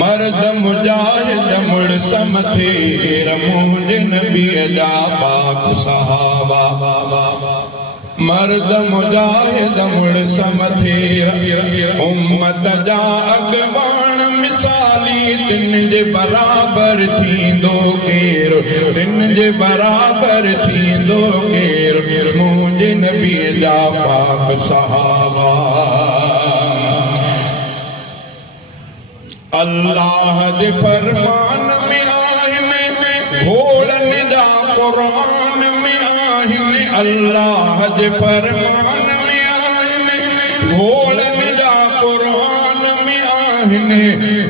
मर्द मुजाहिद मुड़ समथेर मुंहिंजे नबीअ जा पाक सहाबा मर्द मुजाहिद मुड़ समथेर उम्मत जा अॻवान मिसाली तिन जे बराबर थींदो केर तिन जे बराबर थींदो केर मुंहिंजे नबीअ जा पाक सहाबा अल्लाह जे फरमान में आहिनि घोड़नि जा क़ुरान में आहिनि अल्लाह जे फरमान में आहिनि घोड़नि जा क़ुरान में आहिनि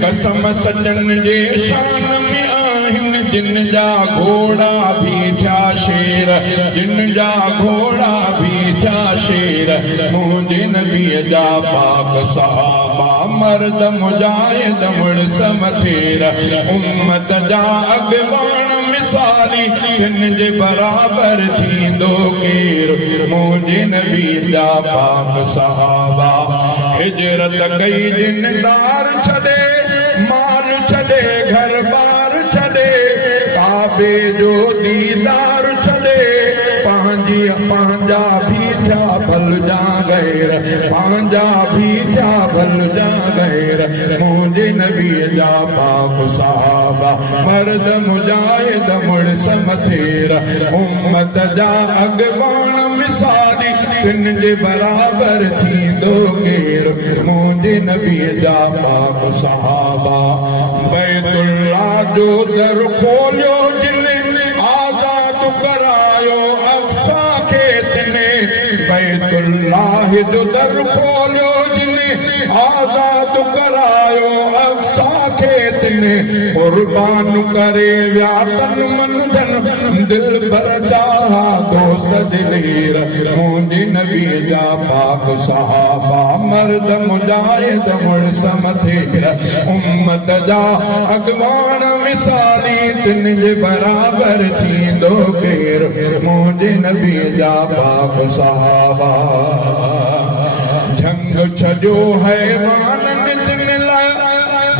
कसम सजन जे शान में आहिनि जिन जा घोड़ा बीठा शेर जिन जा घोड़ा बीठा शेर मुंहिंजे नबीअ जा पाक सहाबा मर्द मुजाहिद मुड़ समथेर उम्मत जा अॻवान मिसाली तिन जे बराबर थींदो केर मुंहिंजे नबीअ जा पाक सहाबा हिजरत कई जिनदार छॾे माल छॾे घर बार छॾे काबे जो दीदार छॾे पंहिंजा भी थिया भल जा गैर पंहिंजा भी थिया भल जा गैर मुंहिंजे नबीअ जा पाक सहाबा मर्द मुजाहिद मुड़ समथेर उम्मत जा अॻवान मिसाली तिन जे बराबर थींदो केर मुंहिंजे नबीअ जा पाक सहाबा बैतुल्लाह जो दर खोलियो जिने आज़ाद करायो अक्सा खे तिने बैतुल्लाह जो दर खोलियो जिने आज़ाद करायो अक्सा खे तिने कुर्बान करे विया तन मन धन दिल भर जा दोस्त दिलीर मुंहिंजे नबीअ जा पाक सहाबा मर्द मुजाहिद मुड़ समथेर उम्मत जा अॻवान मिसाली तिन जे बराबर थींदो केर मुंहिंजे नबीअ जा पाक सहाबा झंग छॾियो हैवाननि तिन लाइ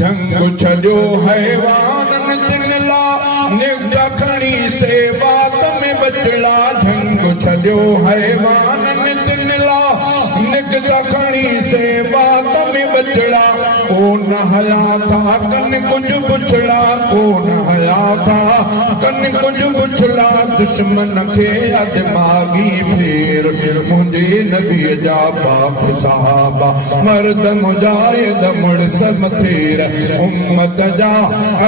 झंग छॾियो हैवाननि तिन लाइ निगह खणी सेवा में बचड़ा झंग छॾियो हैवाननि तिन लाइ निगह खणी सेवा में बचड़ा कोन हया था कन कुझु पुछड़ा कोन हया था कन कुझु पुछड़ा दुश्मन खे अजमागी फेर मुंहिंजे नबीअ जा पाक सहाबा मर्द मुजाहिद मुड़ समथेर उम्मत जा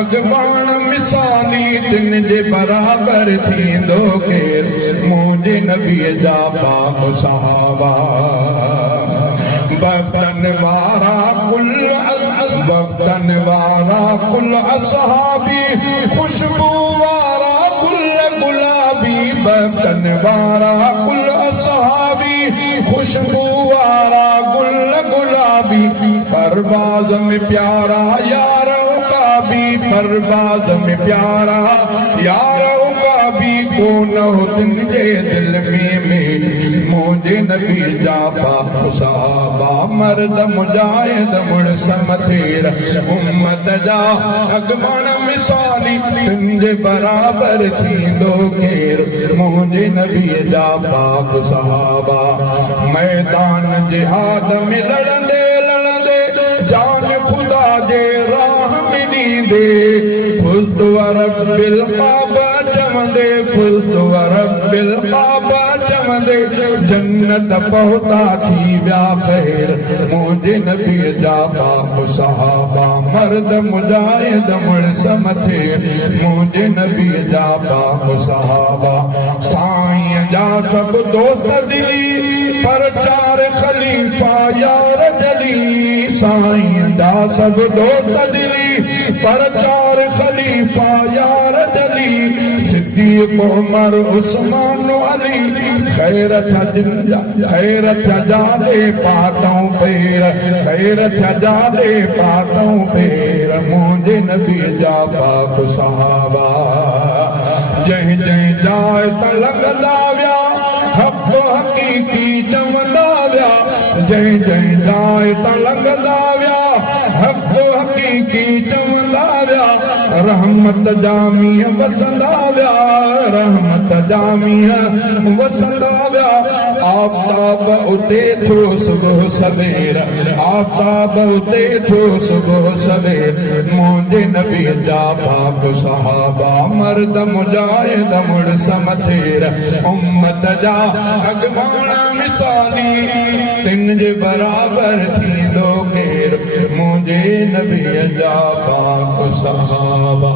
अॻवान मिसाली तिन जे बराबर थींदो केर मुंहिंजे नबीअ जा पाक सहाबा वक्तन वारा कुल असहाबी खुशबू वारा कुल गुलाबी वक्तन वारा कुल असहाबी खुशबू वारा गुल गुलाबी परवाज़ में प्यारा यारों का भी परवाज़ में प्यारा यारों का भी कोन हो तिन जे दिल में मुंहिंजे नबीअ जा पाक सहाबा मर्द मुजाहिद मुड़ समथेर उम्मत जा अॻवान मिसाली तिन जे बराबर थींदो केर मुंहिंजे नबीअ जा पाक सहाबा मैदान जिहाद में लड़ंदे लड़ंदे जान खुदा जे राह में ॾींदे फुज़्तु रब्बिल काबा चवंदे फुज़्तु रब्बिल काबा चवंदे जन्नत पहुता थी विया ख़ैर मुंहिंजे नबीअ जा पाक सहाबा मर्द मुजाहिद मुड़ समथेर मुंहिंजे नबीअ जा पाक सहाबा साईं जा सभु दोस्त दिली पर चार ख़लीफ़ा यार जली साईं जा सभु दोस्त दिली पर चार ख़लीफ़ा यार जली सिद्दीक़ उमर उस्मान अली खैरत जादे पातों पेर खैरत जादे पातों पेर मुंहिंजे नबीअ जा पाक सहाबा जंहिं जंहिं जाए त लॻंदा विया हक़ हक़ीक़ी चवंदा विया जंहिं जंहिं जाए त लॻंदा विया हक़ो हक़ीक़ी चवंदा विया रहमत जामीअ वसंदा विया रहमत जामीअ वसंदा विया आफ़ताब उते थो सुबुह सवेर आफ़ताब उते थो सुबुह सवेर मुंहिंजे नबी जा पाक सहाबा मर्द मुजाहिद मुड़स मथेर उम्मत जा अॻवान मिसाली तिन जे बराबर थींदो केर मुंहिंजे नबी जा पाक सहाबा